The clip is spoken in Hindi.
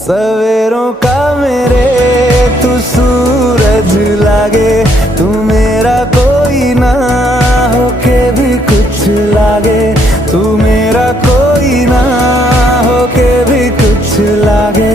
सवेरों का मेरे तू सूरज लागे, तू मेरा कोई ना होके भी कुछ लागे, तू मेरा कोई ना होके भी कुछ लागे।